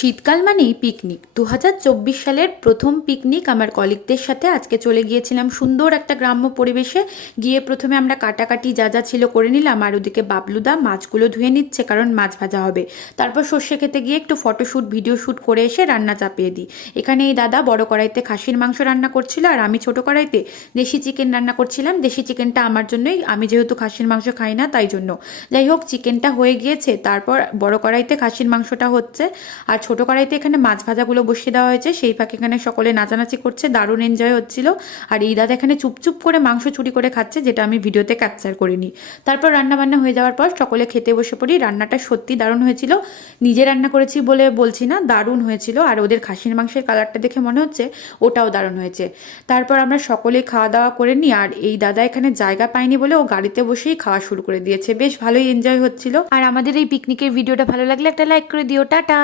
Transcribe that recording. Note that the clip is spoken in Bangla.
শীতকাল মানেই পিকনিক। 2024 সালের প্রথম পিকনিক আমার কলিগদের সাথে আজকে চলে গিয়েছিলাম সুন্দর একটা গ্রাম্য পরিবেশে। গিয়ে প্রথমে আমরা কাটাকাটি যা যা ছিল করে নিলাম, আর ওদিকে বাবলুদা মাছগুলো ধুয়ে নিচ্ছে কারণ মাছ ভাজা হবে। তারপর সর্ষে খেতে গিয়ে একটু ফটোশ্যুট ভিডিও শ্যুট করে এসে রান্না চাপিয়ে দিই। এখানে এই দাদা বড় কড়াইতে খাসির মাংস রান্না করছিল আর আমি ছোট কড়াইতে দেশি চিকেন রান্না করছিলাম। দেশি চিকেনটা আমার জন্যই, আমি যেহেতু খাসির মাংস খাই না তাই জন্য। যাই হোক, চিকেনটা হয়ে গিয়েছে, তারপর বড় কড়াইতে খাসির মাংসটা হচ্ছে আর ছোট কড়াইতে এখানে মাছ ভাজাগুলো বসিয়ে দেওয়া হয়েছে। সেই ফাঁকে এখানে সকলে নাচানাচি করছে, দারুণ এনজয় হচ্ছিল। আর এই দাদা এখানে চুপচুপ করে মাংস চুরি করে খাচ্ছে, যেটা আমি ভিডিওতে ক্যাপচার করিনি। তারপর রান্নাবান্না হয়ে যাওয়ার পর সকলে খেতে বসে পড়ি। রান্নাটা সত্যি দারুণ হয়েছিল, নিজে রান্না করেছি বলে বলছি না, দারুণ হয়েছিল। আর ওদের খাসির মাংসের কালারটা দেখে মনে হচ্ছে ওটাও দারুণ হয়েছে। তারপর আমরা সকলে খাওয়া দাওয়া করে নিই। আর এই দাদা এখানে জায়গা পায়নি বলে ও গাড়িতে বসেই খাওয়া শুরু করে দিয়েছে, বেশ ভালোই এনজয় হচ্ছিল। আর আমাদের এই পিকনিকের ভিডিওটা ভালো লাগলে একটা লাইক করে দিও। টাটা।